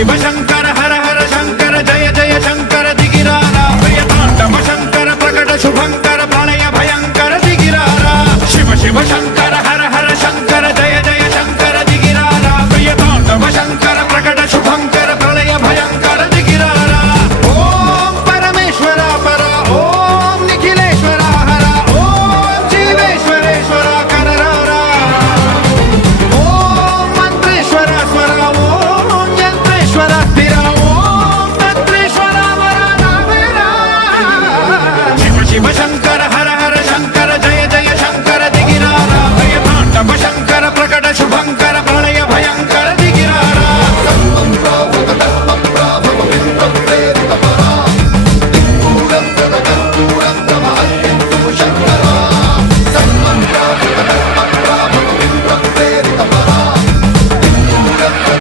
शिव शंकर हर हर शंकर जय जय शंकर दिगिरारा प्रियतांडव शंकर प्रकट शुभंकर प्रणय भयंकर दिगिरारा शिव शिव शंकर